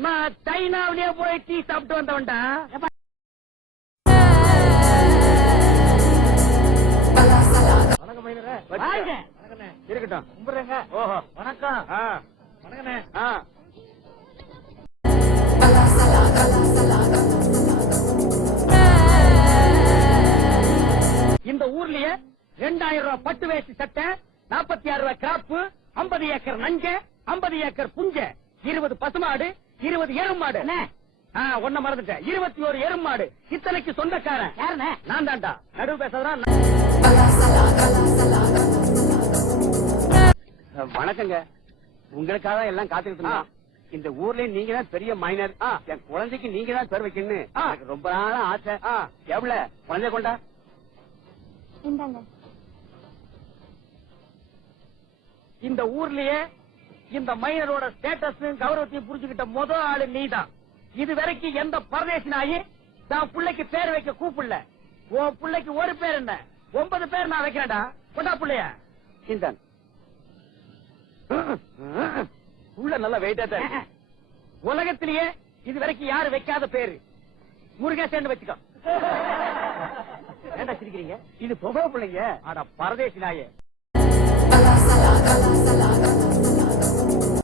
நான் சைனாவிலேயே போய் டீ சாப்பிட்டு வந்தவன்டா. வணக்கம் மைனரே. இருக்கட்டும். கும்பிடுறேங்க. ஓஹோ வணக்கம். வணக்கண்ணே. இந்த ஊர்லயே 2000 ரூபாய் பட்டு வேஷ்டி சட்டை, 46 ரூபாய் கிராப்பு, 50 ஏக்கர் நஞ்ச, 50 ஏக்கர் புஞ்ச, 20 பசுமாடு, 20 எருமாடு. ஒன்ன மறந்துட்டேன், 21 எருமாடு. இத்தனைக்கு சொந்தக்காரன் யாருன்னு? நான் தான்டா. நடுவு பேசுறதா? வணக்கங்க. உங்களுக்காக எல்லாம் காத்துக்கிட்டு இருந்தோம். இந்த ஊர்ல நீங்க தான் பெரிய மைனர். என் குழந்தைக்கு நீங்க தான் பேர் வைக்கணும்னு எனக்கு ரொம்ப நாளா ஆசை. எவ்வளவு குழந்தை கொண்டா? இந்த ஊர்லயே இந்த மைனரோட ஸ்டேட்டஸ் கௌரவத்தையும் புரிஞ்சுக்கிட்ட முதல் ஆளு நீதான். இது வரைக்கும் எந்த பரதேசி நாயி தான் பிள்ளைக்கு பேர் வைக்க கூப்பிடல. உன் பிள்ளைக்கு ஒரு பேர் என்ன, 9 பேர் நான் வைக்கிறேன்டா. கொண்டா பிள்ளைய. இந்த உள்ள நல்ல வெயிட்டா தான். உலகத்திலேயே இது வரைக்கும் யாரு வைக்காத பேரு முருகேசன் வச்சுக்கோ. ஏண்டா சிரிக்கிறீங்க? இது பொம்பளை பிள்ளைங்க. ஆனா பரதேசி நாயே.